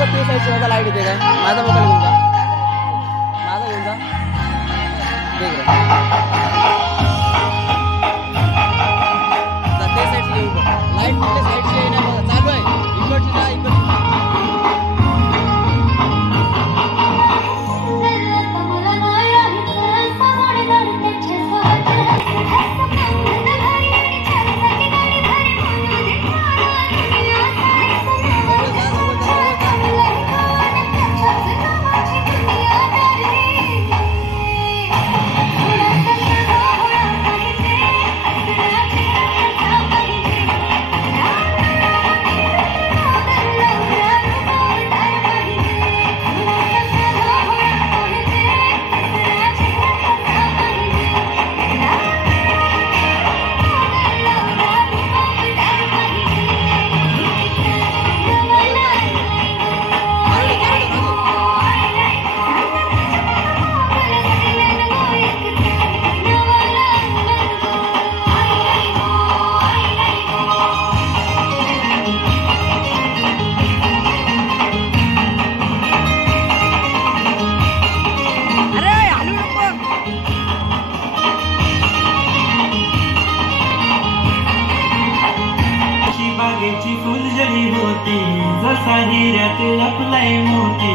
ते साईड शिवायचा लाईट येते काय माझा मोबाईल घेऊन जा माझा घेऊन जा ते साईडची येऊ लाईट कुठल्या साईडची येणार बघा चालू आहे इकडची जा इकडची फुलझडी होती जसा हिऱ्यात लपलाय मोती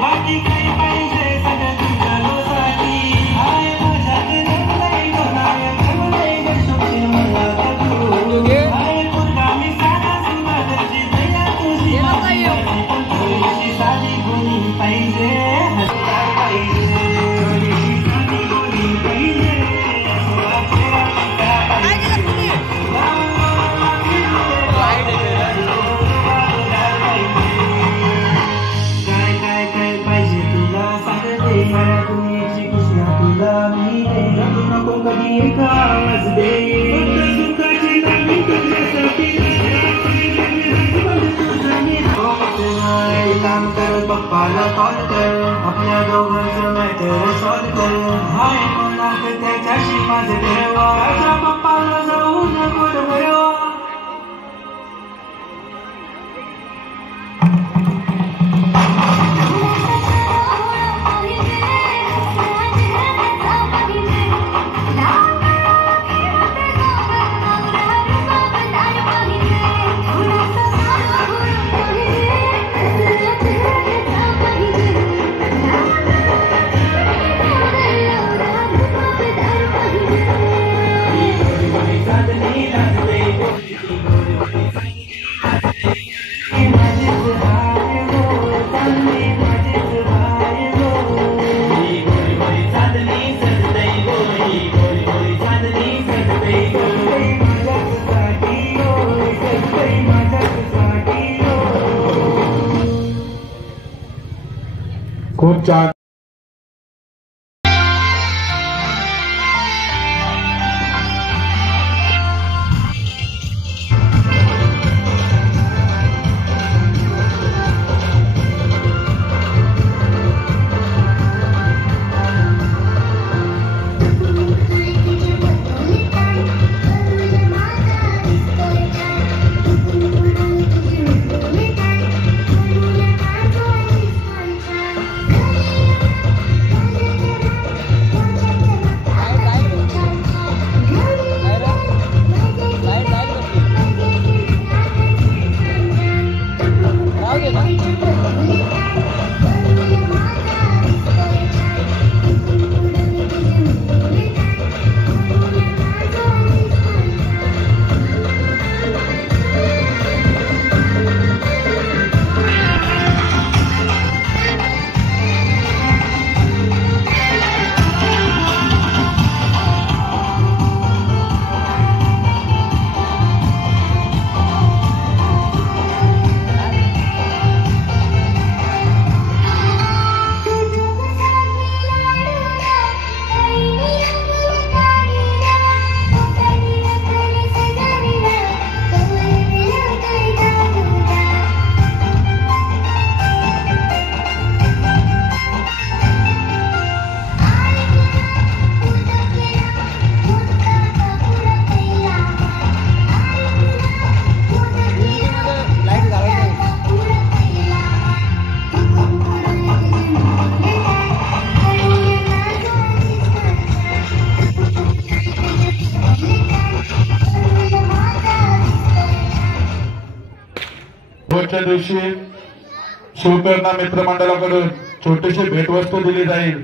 बाकी काही पाहिजे सगळं तुझ्या लोसाठी हाय माझ्यात लपलाय गणाय जमलाय गशोकी मला तू हाय पुरगामी साधा सुंदरची दया तुझी थोडीशी साधी गुणी पाहिजे थोडीशी साधी गुणी पाहिजे आवाज दे सुखाची नामी तुझ्यासाठी काम कर पप्पाला कॉल कर आपल्या दोघांचं मॅटर सॉल्व कर हाय कोणाक त्याच्याशी माझे देवा माझ्या पप्पाला जाऊन बोलवा खूप छान शेवटच्या दिवशी शिवप्रेरणा मित्रमंडळाकडून छोटीशी भेटवस्तू दिली जाईल.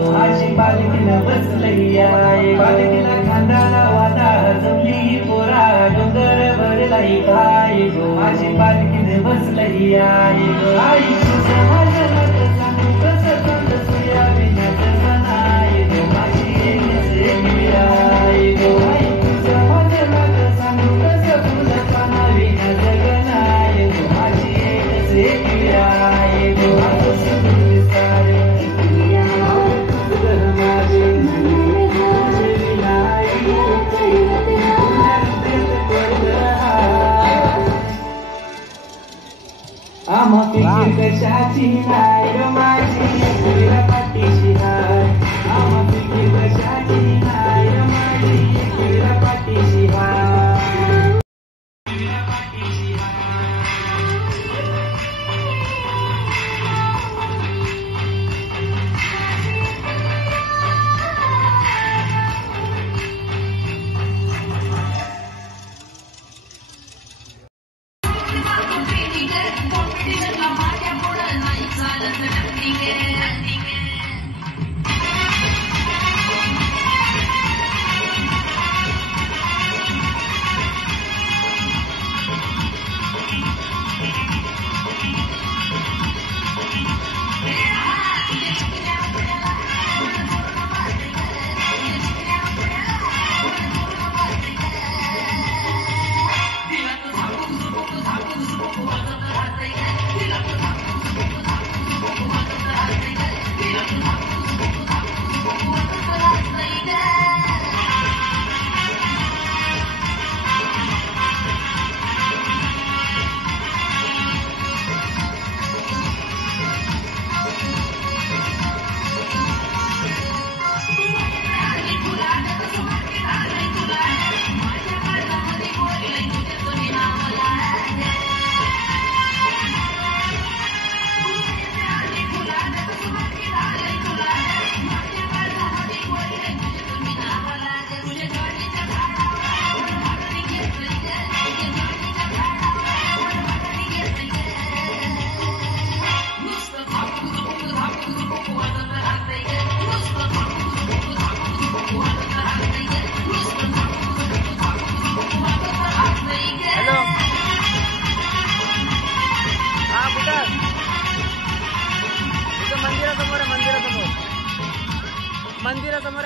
माझी पालखीनं बसलई आहे पालखीला खांद्याला वादा जमली पोरा डोंगर भरलाई काय गो माझी पालखीनं बसलई आहे आई तुझं माझ्या नातं सांगू कसं चालतं या विण्याचं मनाय गो माझी एकच आहे गो आई तुझं माझ्या नातं सांगू कसं फुलं पाना विण्याचं गणाय गो माझी एकच आहे गो माझं सिंधू सारे आम्हा फिकीर कशाची नाही ग माझी एकविरा पाठीशी हाय आम्हा फिकीर कशाची नाही ग माझी एकविरा पाठीशी हाय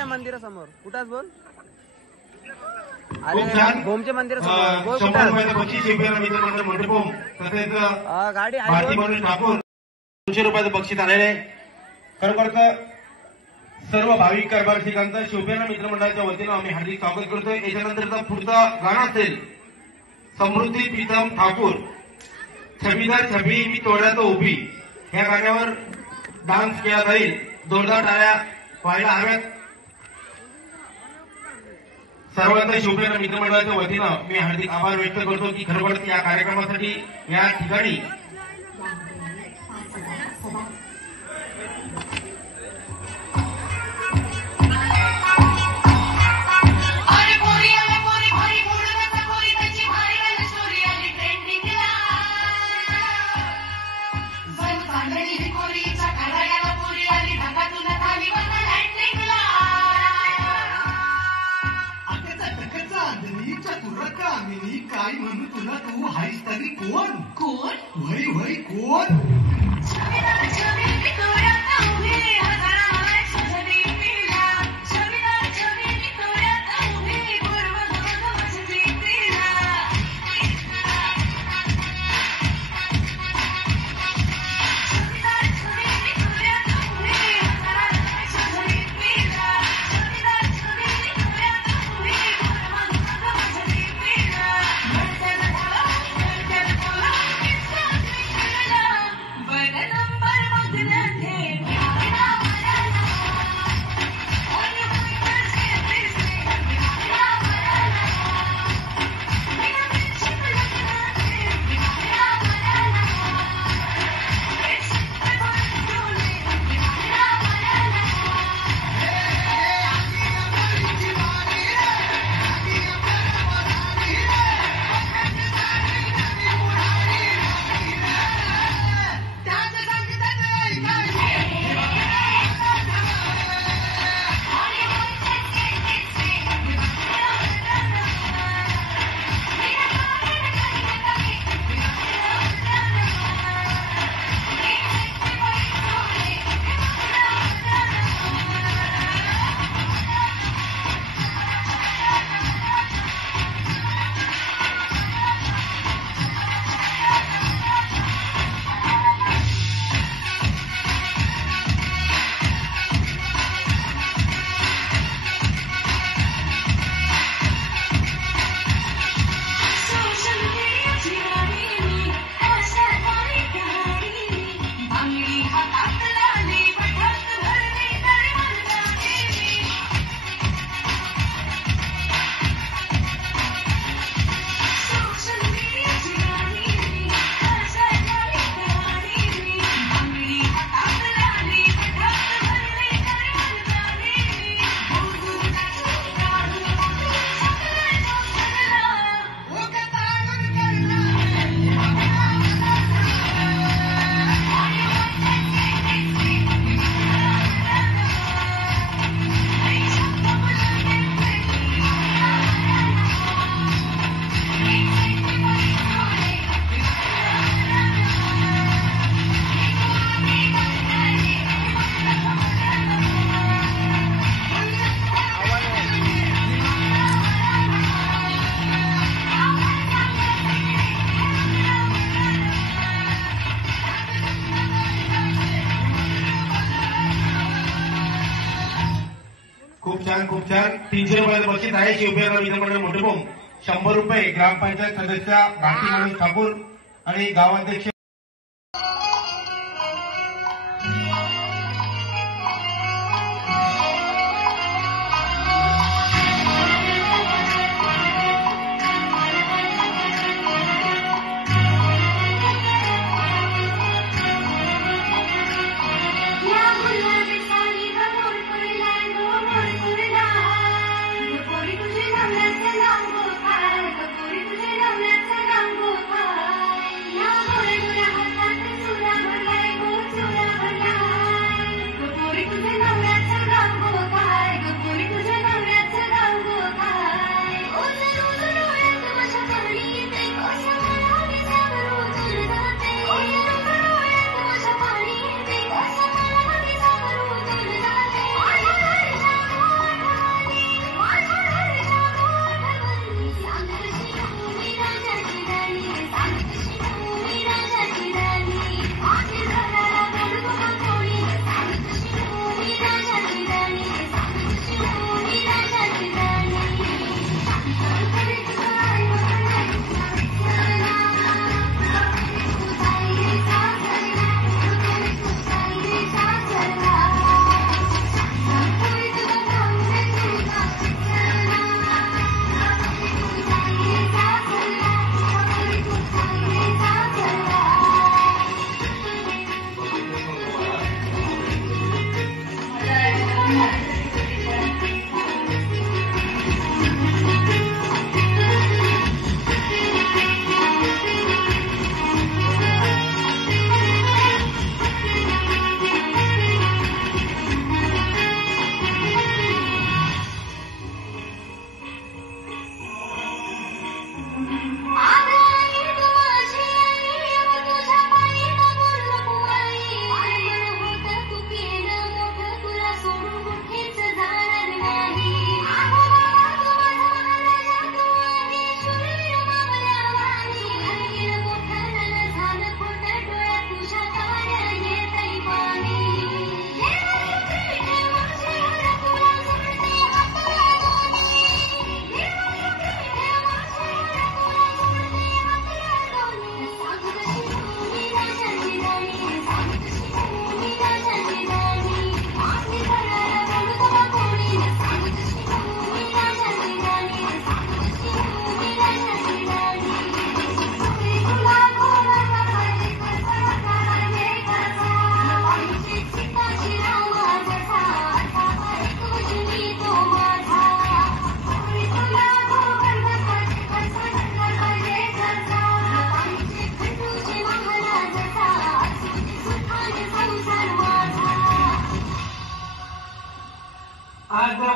मंदिरासमोर कुठास बोल अरे भोमच्या मंदिरासमोर बोल गाडी ठाकूर 200 रुपयाचं बक्षीस आलेले खरोखर सर्व भाविक कारभारशिकांचं शिवसेना मित्रमंडळाच्या वतीनं आम्ही हार्दिक स्वागत करतोय। याच्यानंतरचा पुढचा गाणं असेल समृद्धी प्रीतम ठाकूर छबीदार छबी मी तोड्यात उभी या गाण्यावर डान्स केला जाईल। जोरदार टाळ्या व्हायला हव्यात। सर्वांचा शिवसेना मित्रमंडळाच्या वतीनं मी हार्दिक आभार व्यक्त करतो की खरोखर या कार्यक्रमासाठी या ठिकाणी काय म्हणू तुला तू हायस तरी कोण कोण खूप छान खूप छान. 300 रुपयाचं बक्षीस आहे. शिवप्रिया विधानमंडळ मोठेबोम. 100 रुपये ग्रामपंचायत सदस्य भारती मनोज ठाकूर आणि गावाध्यक्ष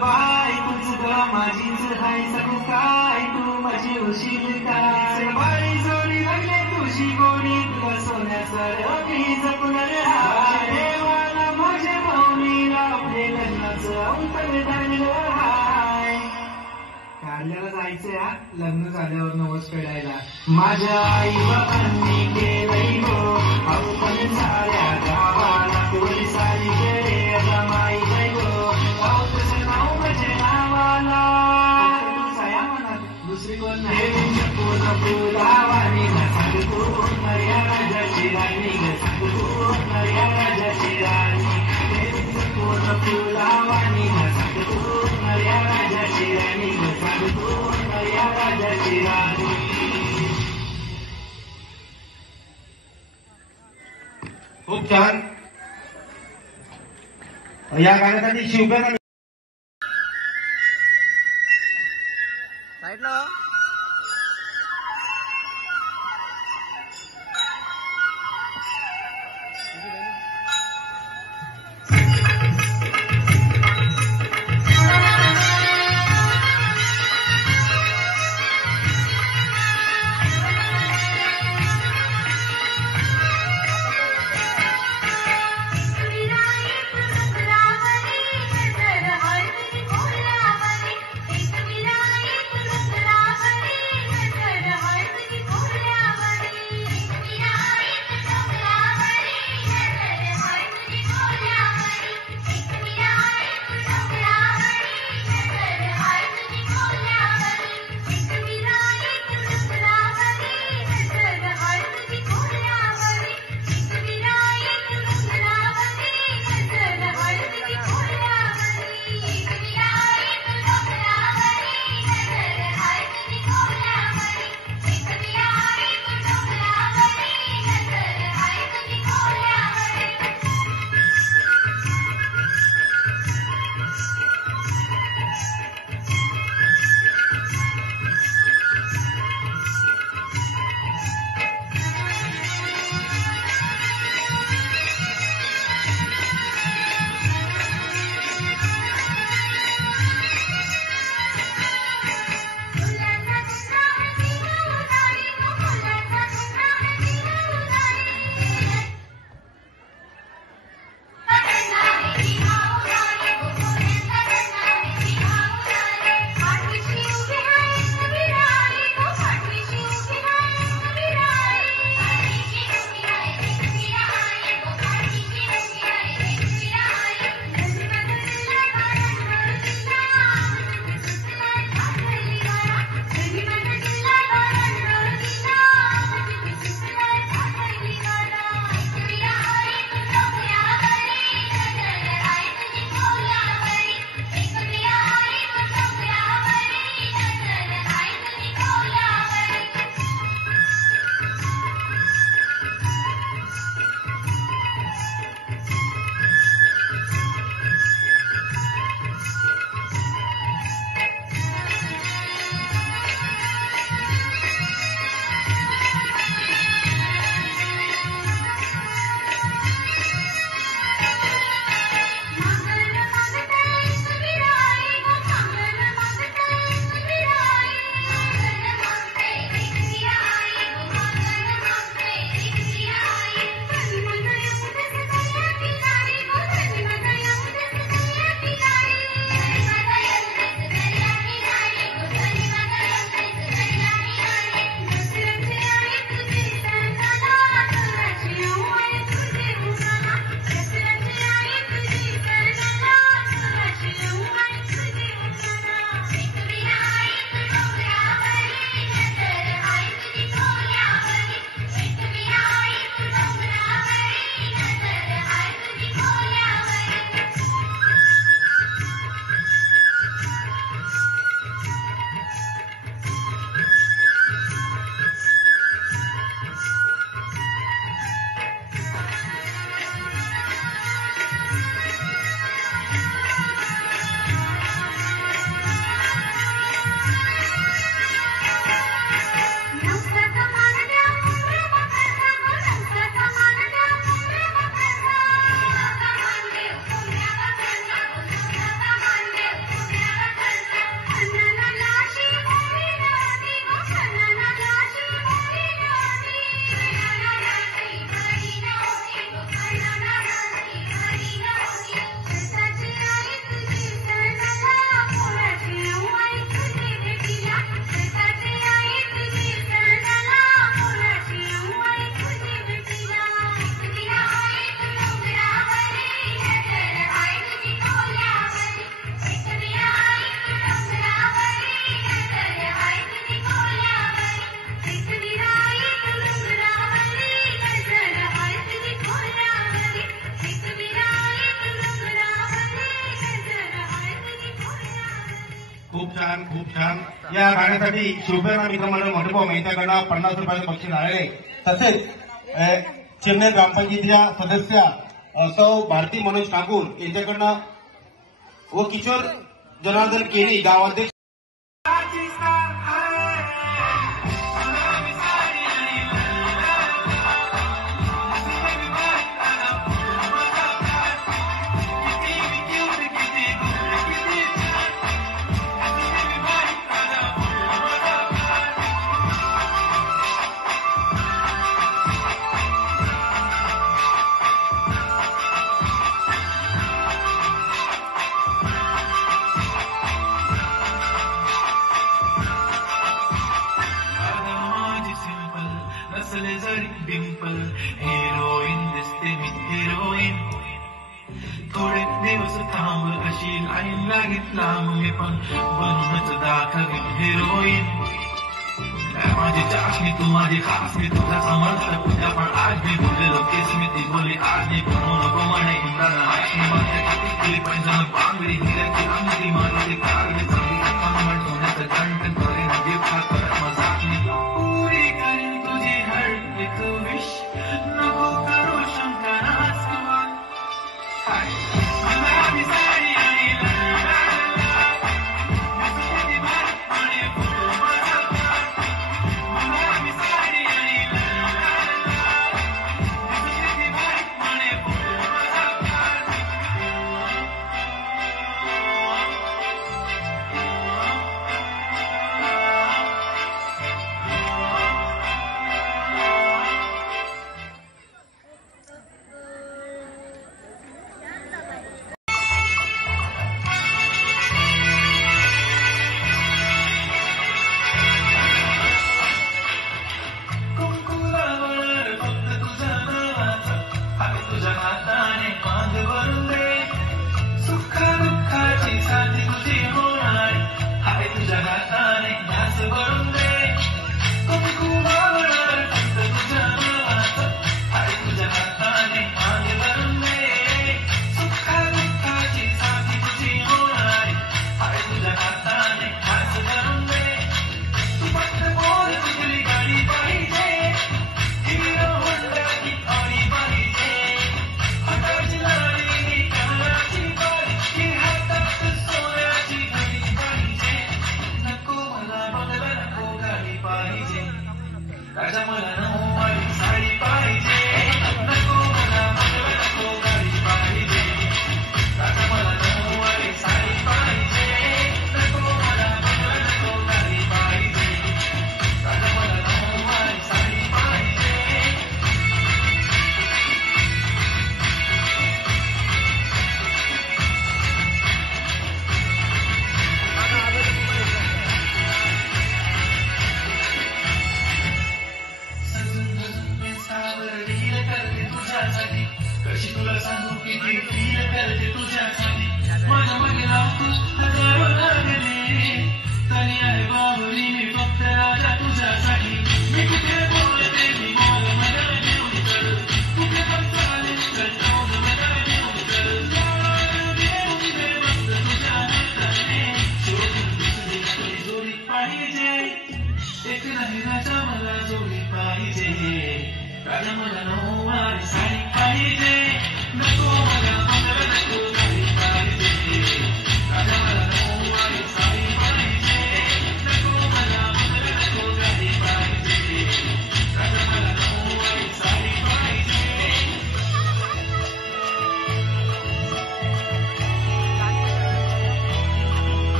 बाई तुझं माझीच हाय सांगू काय तू माझी होशील काय बाई जोडी लागले तुझी गोडी तुला सोन्याचं मी जपून राहाय देवाला माझ्या भावनीला आपले लग्नाचं अंतर धाडलं हाय. कारल्याला जायचंय हा लग्न झाल्यावर नवस फेडायला. माझ्या आई बाबांनी केलंय हो आपण साऱ्या गावाला कोणी सारी कडे माई जाय गो तुझं नाव माझ्या नावाला साया म्हणत दुसरी कोण नाही. फुलावानी न सांगतो नर्या राजाची राणी ग सांगतो नर्या राजाची राणी फुलावानी न सांगतो नर्या राजाची राणी ग सांगतो नर्या राजाची राणी. खूप छान. या गाण्यासाठी शिवप्रिया साईडला एक खूप छान खूप छान. या गाण्यासाठी शिवप्रेरणा मित्रमंडळ मोठेभाऊ यांच्याकडनं 50 रुपयाचं बक्षीस आलेले. तसेच चेन्नई ग्रामपंचायतीच्या सदस्या सौ भारती मनोज ठाकूर यांच्याकडनं व किशोर जनार्दन केरी गावाध्यक्ष डिंपल हिरोईन दिसते मी हिरोईन. थोडे दिवस थांब अशी लाईन लागितला मी पण बनूनच दाखवीन हिरोईन. माझी चाचणी तू माझी खास मी तुझा समर्थ उद्या पण आज मी बोललेलो केस मी ती बोली आज मी बनवू नको म्हणे इंद्राला आशनी माझ्या पाहिजे बांगडी हिऱ्याची अंगठी मारुती कारली चांगली सोन्याचं कंटन करेन जेव्हा करत मजाक मी पुरी करेन तुझी हर एक विश नको करू शंकराच मी साडी आणि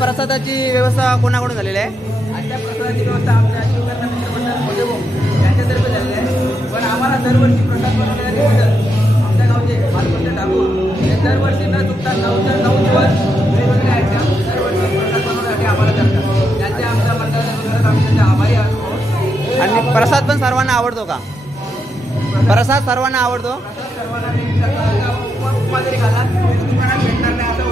प्रसादाची व्यवस्था कोणाकडून झालेली आहे? आता प्रसादाची व्यवस्था आमच्या शिवकर्णा मित्रमंडळ मोठे यांच्यातर्फे झालेली आहे. पण आम्हाला दरवर्षी प्रसाद बनवण्यासाठी आमच्या गावचे बालकृष्ण ठाकूर हे दरवर्षी न चुकता 9 दिवस वेगवेगळ्या आयटम दरवर्षी प्रसाद बनवण्यासाठी आम्हाला करतात. त्यांचे आमच्या मंडळाच्या आम्ही त्यांचे आभारी आहोत. आणि प्रसाद पण सर्वांना आवडतो का? प्रसाद सर्वांना आवडतो. सर्वांना उपमा जरी खाला भेटणार नाही असं